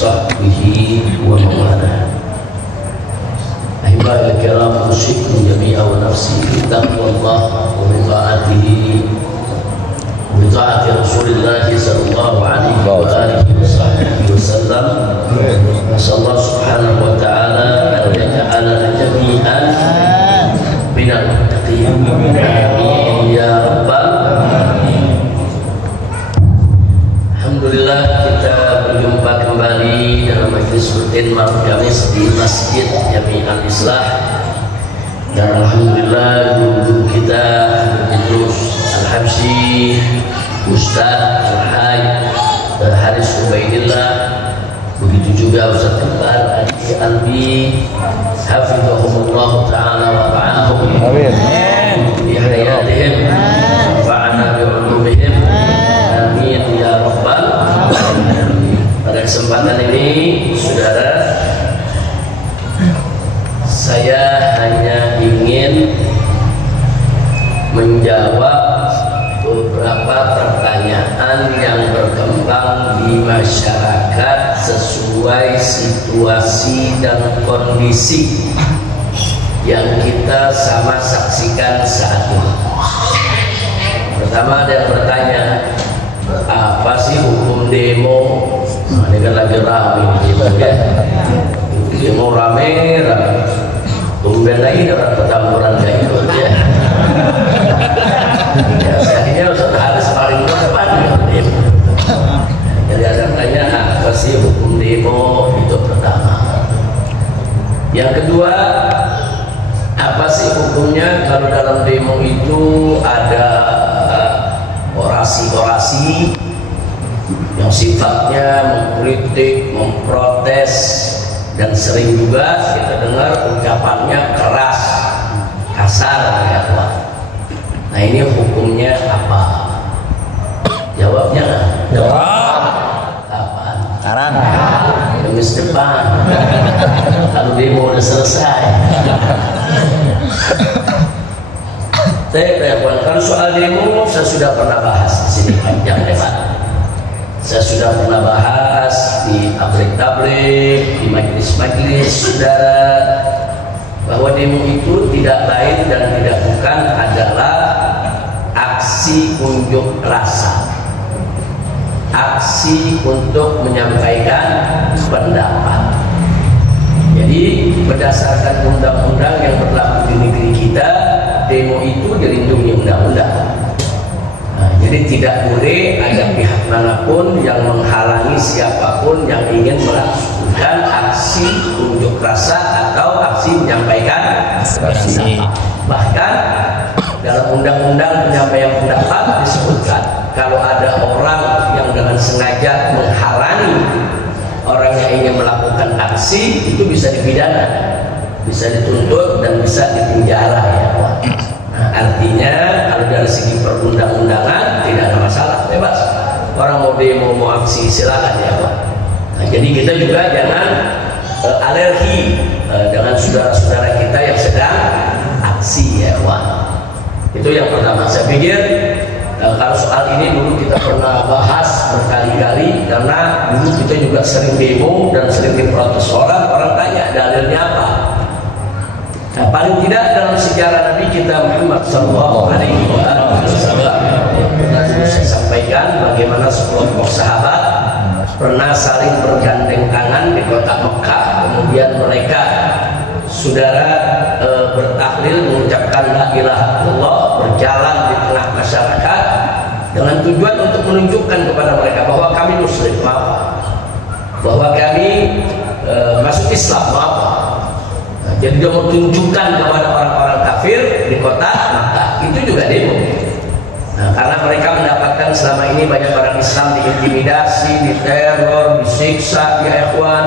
sahbihi wa mawala. Ahibahil kiram, usikum jami'a wa nafsi taqwallah wa bita'atihi wa bita'ati Rasulillah sallallahu alaihi wa alihi wa sahbihi wa sallam. Nasallahu subhanahu wa ta'ala an yaj'alana jami'an minal muttaqin. Amin ya rabbal alamin. Alhamdulillah kita berjumpa kembali dalam majelis rutin malam Kamis di Masjid Jami'al Islah. Dan alhamdulillah guru kita Idrus Al-Habsyi, Ustaz Al-Haj Haris Ubaidillah, begitu juga Ustaz Kembar Adi Albi, hafizahumullah ta'ala wa ta'ahum, amin, bi hayatihim, fa'ana bi ulumihim, amin ya rabbal alamin. Pada kesempatan ini saudara, saya hanya ingin menjawab beberapa pertanyaan yang berkembang di masyarakat sesuai situasi dan kondisi yang kita sama saksikan saat ini. Pertama ada yang bertanya, apa sih hukum demo? Nah, ini kan lagi rame gitu ya. Demo rame. Tumben lagi dapat pertempuran kayak gitu ya. Ya, akhirnya Ustaz Haris paling depan ya. Jadi ada tanya, apa sih hukum demo? Itu pertama. Yang kedua, apa sih hukumnya kalau dalam demo itu ada orasi-orasi yang sifatnya mengkritik, memprotes, dan sering juga kita dengar ucapannya keras, kasar ya Pak. Nah ini hukumnya apa? Jawabnya jawab kapan? Sekarang. Kamis depan. Kalau demo udah selesai. Kalau soal demo saya sudah pernah bahas di sini panjang lebar. Saya sudah pernah bahas di tablik-tablik, di majelis-majelis saudara, bahwa demo itu tidak lain dan tidak bukan adalah aksi unjuk rasa, aksi untuk menyampaikan pendapat. Jadi berdasarkan undang-undang yang berlaku di negeri kita, demo itu dilindungi undang-undang. Nah, jadi tidak boleh ada pihak manapun yang menghalangi siapapun yang ingin melakukan aksi unjuk rasa atau aksi menyampaikan aspirasi. Bahkan dalam undang-undang penyampaian pendapat disebutkan kalau ada orang yang dengan sengaja menghalangi orang yang ingin melakukan aksi, itu bisa dipidana, bisa dituntut dan bisa dipenjara ya Pak. Nah, artinya kalau dari segi perundang-undangan tidak ada masalah, bebas. Orang mau demo, mau aksi silakan ya Pak. Nah, jadi kita juga jangan alergi dengan saudara-saudara kita yang sedang aksi ya Pak. Itu yang pertama. Saya pikir kalau soal ini dulu kita pernah bahas berkali-kali, karena dulu kita juga sering demo dan sering diprotes orang tanya dalilnya apa. Nah, paling tidak dalam sejarah Nabi kita Muhammad sallallahu alaihi wasallam pernah saya sampaikan bagaimana sekelompok sahabat pernah saling bergandeng tangan di kota Mekah, kemudian mereka saudara bertahlil mengucapkan la ilaha illallah, berjalan di tengah masyarakat dengan tujuan untuk menunjukkan kepada mereka bahwa kami muslim, bahwa kami masuk Islam, Nah, jadi dia mau tunjukkan kepada orang-orang kafir di kota Makkah. Itu juga demo. Nah, karena mereka mendapatkan selama ini banyak orang Islam diintimidasi, diteror, disiksa ya ikhwan.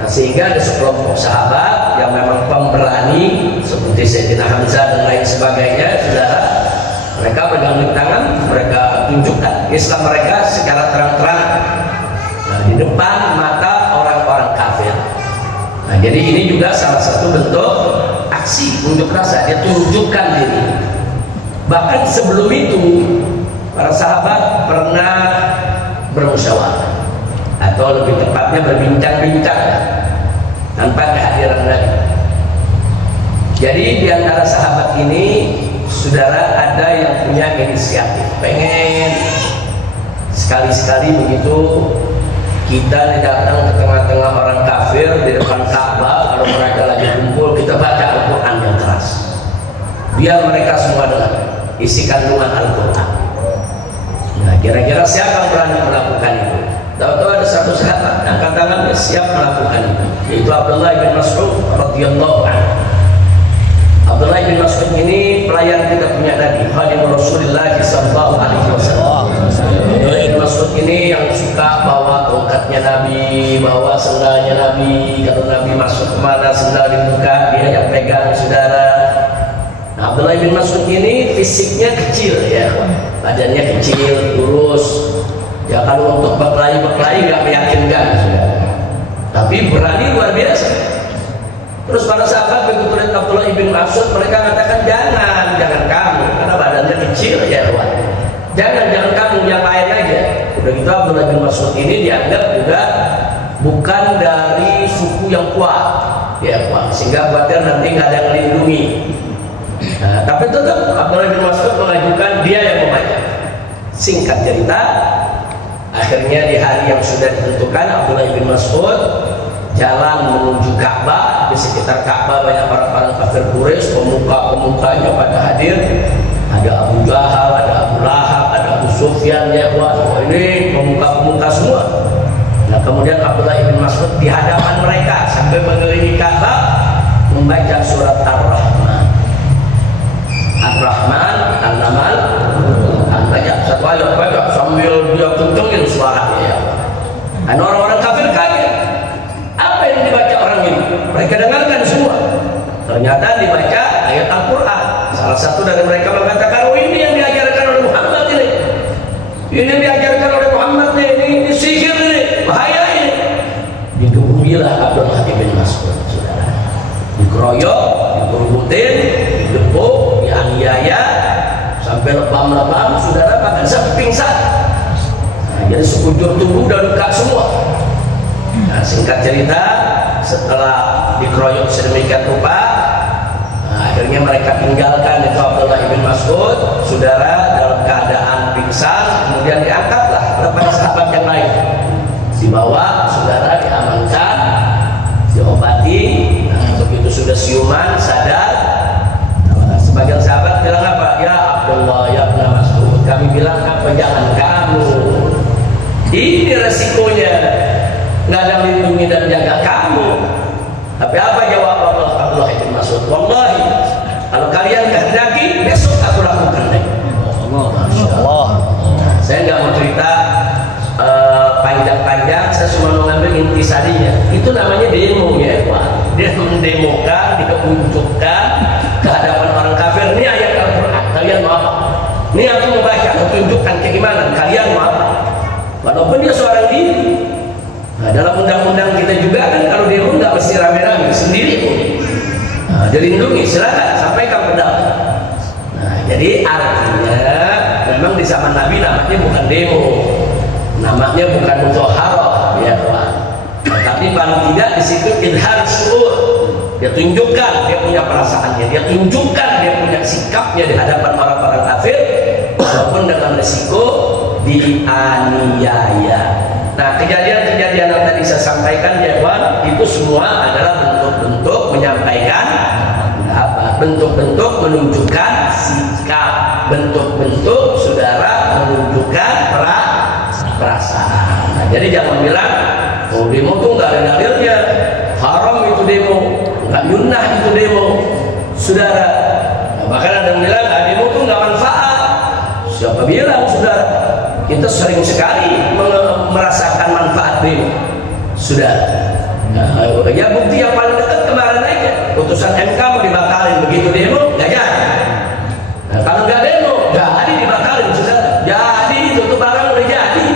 Nah, sehingga ada sekelompok sahabat yang memang pemberani seperti Sayyidina Hamzah dan lain sebagainya, saudara. Mereka pegang di tangan, mereka tunjukkan Islam mereka secara terang-terangan, nah, di depan mata orang-orang kafir. Nah, jadi ini juga salah satu bentuk aksi unjuk rasa, dia tunjukkan diri. Bahkan sebelum itu para sahabat pernah bermusyawarah. atau lebih tepatnya berbincang-bincang tanpa kehadiran Nabi. Jadi di antara sahabat ini, saudara, ada yang punya inisiatif, pengen sekali-sekali begitu kita datang ke tengah-tengah orang kafir di depan Ka'bah, kalau mereka lagi kumpul, kita baca Al-Quran yang keras, biar mereka semua dengar isi kandungan Al-Quran. Nah, kira-kira siapa yang berani melakukan itu? Tahu-tahu ada satu sahabat angkat tangannya siap melakukan itu, yaitu Abdullah bin Mas'ud radhiyallahu anhu. Abdullah bin Mas'ud ini pelayan kita punya Nabi, khadim Rasulullah sallallahu alaihi wasallam. Abdullah bin Mas'ud ini yang suka bawa tongkatnya Nabi, bawa sendalnya Nabi. Kalau Nabi masuk kemana sendal dibuka, dia yang pegang, saudara. Nah, Abdullah bin Mas'ud ini fisiknya kecil ya, badannya kecil, kurus. Ya kalau untuk berkelahi nggak meyakinkan, saudara. Tapi berani luar biasa. Terus para sahabat begitu lihat Abdullah bin Mas'ud, mereka katakan jangan kamu, karena badannya kecil ya kawan. Jangan kamu, yang lain aja. Udah gitu Abdullah bin Mas'ud ini dianggap juga bukan dari suku yang kuat, ya kawan. Sehingga khawatir nanti nggak ada yang melindungi. Nah, tapi tetap Abdullah bin Mas'ud mengajukan dia yang membaca. Singkat cerita, akhirnya di hari yang sudah ditentukan Abdullah bin Mas'ud jalan menuju Ka'bah. Di sekitar Ka'bah banyak orang-orang kafir Quraisy, pemuka-pemukanya pada hadir. Ada Abu Jahal, ada Abu Lahab, ada Abu Sufyan, ya wah, ini pemuka-pemuka semua. Nah, kemudian Abdullah bin Mas'ud di hadapan mereka sampai mengelilingi Ka'bah membaca surat Ar-Rahman. Ar-Rahman, An-Namal, baca satu ayat, baca sambil dia kencengin suaranya ya. Dan orang-orang kafir kaget. Apa yang dibaca orang ini? Mereka dengarkan semua. Ternyata dibaca ayat Al-Quran. Salah satu dari mereka mengatakan, oh ini yang diajarkan oleh Muhammad ini. Ini yang diajarkan oleh Muhammad ini sihir ini, bahaya ini. Dikebumilah Abdullah bin Mas'ud, saudara. Dikeroyok, dikerubutin, didepuk, dianiaya, sampai lebam-lebam, saudara, bahkan sampai pingsan. Nah, jadi sekujur tubuh dan luka semua. Nah, singkat cerita, setelah dikeroyok sedemikian rupa, akhirnya mereka tinggalkan itu Abdullah bin Mas'ud, saudara, dalam keadaan pingsan. Kemudian diangkatlah kepada sahabat yang lain, dibawa, saudara, diamankan, diobati. Nah, begitu sudah siuman, sadar. Nah, sebagian sahabat bilang apa? Ya Abdullah, ya bin Mas'ud, kami bilang apa? Jangan kamu. Ini resikonya, nggak ada melindungi dan jaga kamu. Tapi apa jawab Abdullah bin Mas'ud? Wallahi, kalau kalian kehendaki, besok aku lakukan lagi. Allah. Saya nggak mau cerita panjang-panjang, saya cuma mengambil intisarinya. Itu namanya demo ya, Pak. Dia mendemokan, dia unjukkan ke hadapan orang kafir. Ini ayat Al-Quran, kalian mau apa? Ini aku membaca, aku tunjukkan keimanan, kalian mau apa? Walaupun dia seorang diri. Nah, dalam undang-undang kita juga kan kalau demo nggak mesti rame-rame, sendiri pun. Nah, dilindungi, silakan sampaikan pendapat. Nah, jadi artinya memang di zaman Nabi namanya bukan demo, namanya bukan mudzaharah, ya kawan. Tapi paling tidak di situ idhar syuur, dia tunjukkan dia punya perasaannya, dia tunjukkan dia punya sikapnya di hadapan orang-orang kafir, walaupun dengan risiko dianiaya. Nah, kejadian-kejadian yang tadi saya sampaikan, ya kawan, itu semua adalah bentuk-bentuk menyampaikan pendapat, bentuk-bentuk menunjukkan sikap, bentuk-bentuk saudara menunjukkan perasaan. Nah, jadi jangan bilang, oh demo tuh nggak ada dalilnya, haram itu demo, nggak nyunnah itu demo, saudara. Nah, bahkan ada yang bilang, demo tuh nggak manfaat. Siapa bilang, saudara? Kita sering sekali merasakan manfaat demo, saudara. Nah, ya bukti yang paling dekat kemarin aja, putusan MK mau dibatalin, begitu demo nggak jadi. Nah, kalau nggak demo, jadi dibatalin, saudara. Jadi itu tuh barang udah jadi.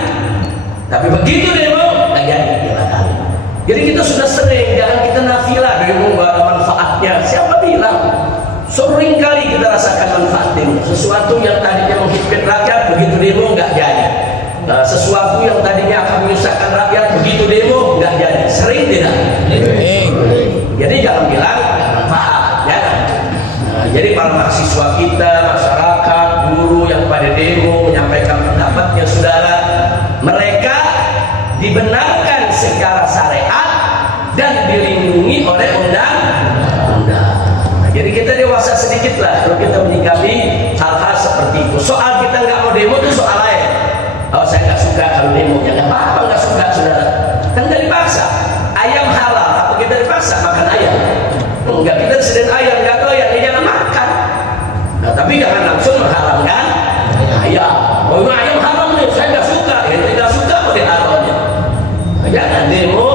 Tapi begitu demo nggak jadi, dibatalin. Jadi kita sudah sering, jangan kita nafilah demo nggak ada manfaatnya. Siapa bilang? Sering kali kita rasakan manfaat demo. Sesuatu yang tadinya menghimpit rakyat, begitu demo nggak jadi. Nah, sesuatu yang tadinya akan menyusahkan rakyat, begitu demo nggak jadi, sering tidak? Jadi jangan bilang nggak manfaat, jangan. Nah, jadi para mahasiswa kita, masyarakat, guru yang pada demo menyampaikan pendapatnya, saudara, mereka dibenarkan secara syariat dan dilindungi oleh undang-undang. Nah, jadi kita dewasa sedikit lah kalau kita menyikapi hal-hal seperti itu. Soal kita nggak mau demo itu soal lain. Oh, saya nggak suka kalau demo, ya nggak apa-apa nggak suka, saudara. Kan nggak dipaksa. Ayam halal, apa kita dipaksa makan ayam? Enggak, kita disediakan ayam, nggak doyan, ya jangan makan. Nah, tapi jangan langsung mengharamkan ayam. Oh, ini ayam haram nih, saya nggak suka. Ya, tidak suka mau diharamnya. Nah, jangan demo,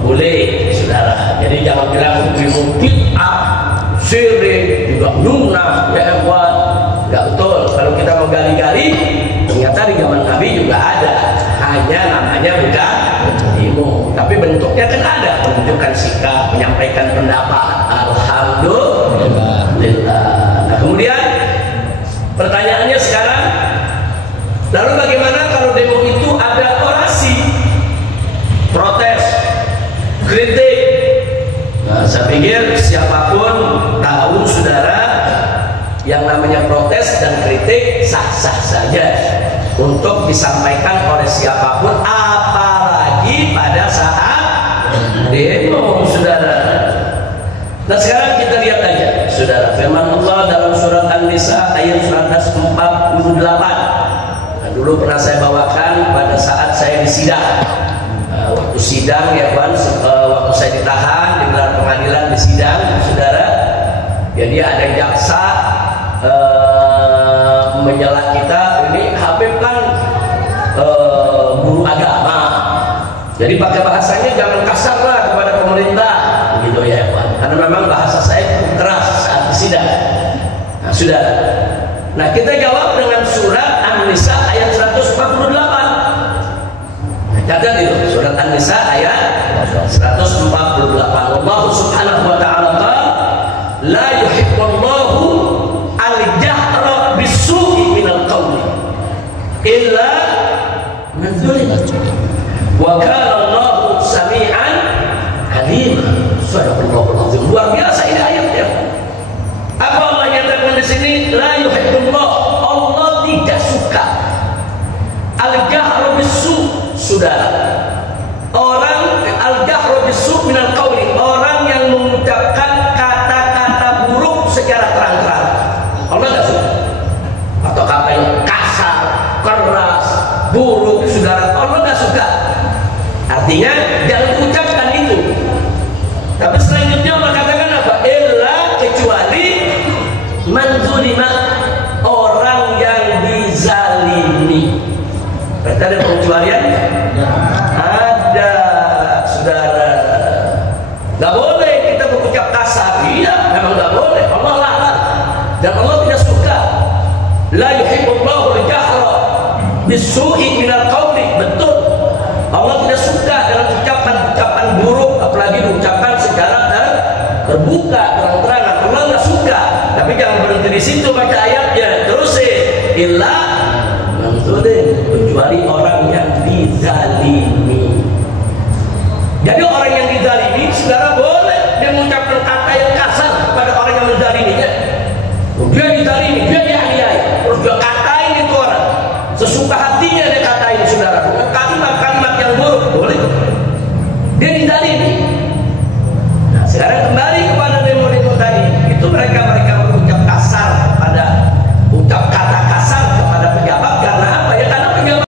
boleh, saudara. Jadi jangan bilang demo bid'ah, syirik, juga nyunah, ya ikhwan. Nggak betul. Kalau kita mau gali-gali, ternyata di zaman Nabi juga ada, hanya namanya bukan demo, tapi bentuknya kan ada, menunjukkan sikap, menyampaikan pendapat. Alhamdulillah. Nah, kemudian pertanyaannya sekarang, lalu bagaimana kalau demo itu ada orasi, protes, kritik? Nah, saya pikir siapapun tahu, saudara, yang namanya protes dan kritik sah-sah saja untuk disampaikan oleh siapapun, apalagi pada saat demo, saudara. Nah, sekarang kita lihat aja, saudara, firman Allah dalam surat An-Nisa ayat 148. Nah, dulu pernah saya bawakan pada saat saya di sidang. Waktu sidang, ya Tuhan, waktu saya ditahan di gelar pengadilan di sidang, saudara. Jadi ada jaksa menyela kita, ini Habib kan guru agama, jadi pakai bahasanya jangan kasar lah kepada pemerintah, gitu ya Pak. Karena memang bahasa saya cukup keras saat sidang. Nah, sudah. Nah, kita jawab dengan surat An-Nisa ayat 148. Catat itu, surat An-Nisa ayat 148. Allah Subhanahu wa ta'ala la yuhibbullahu al-jahra bis-su'i minal qawli illa man dzulima wa kana Allahu sami'an 'alima. Subhanallah, luar biasa ini ayatnya. Apa Allah nyatakan di sini? La yuhibbullah, Allah tidak suka al-jahra bis-su', saudara. Orang al-jahra bis-su' minal qawli, orang yang mengucapkan kata-kata buruk secara terang-terang, Allah nggak suka. Atau kata yang kasar, keras, buruk, saudara, Allah nggak suka. Artinya jangan ucapkan itu. Tapi selanjutnya Allah katakan apa? Illa, kecuali man zulima, orang yang dizalimi. Berarti ada pengecualian? Ada, saudara. Nggak boleh kita berucap kasar. Iya, memang nggak boleh. Allah larang dan Allah tidak suka. La yuhibbullahu al-jahra bis-su'i minal qawli. Betul, Allah tidak suka dalam ucapan-ucapan buruk, apalagi diucapkan secara terbuka, terang-terangan. Allah nggak suka. Tapi jangan berhenti di situ baca ayatnya, terusin. Illa man zulim, kecuali orang yang dizalimi. Jadi orang yang dizalimi, saudara, boleh dia mengucapkan kata yang kasar kepada orang yang menzaliminya. Dia dizalimi, dia dianiaya, terus dia katain itu orang sesuka hatinya, dia katain, saudara, kalimat-kalimat yang buruk, boleh. Dia dizalimi,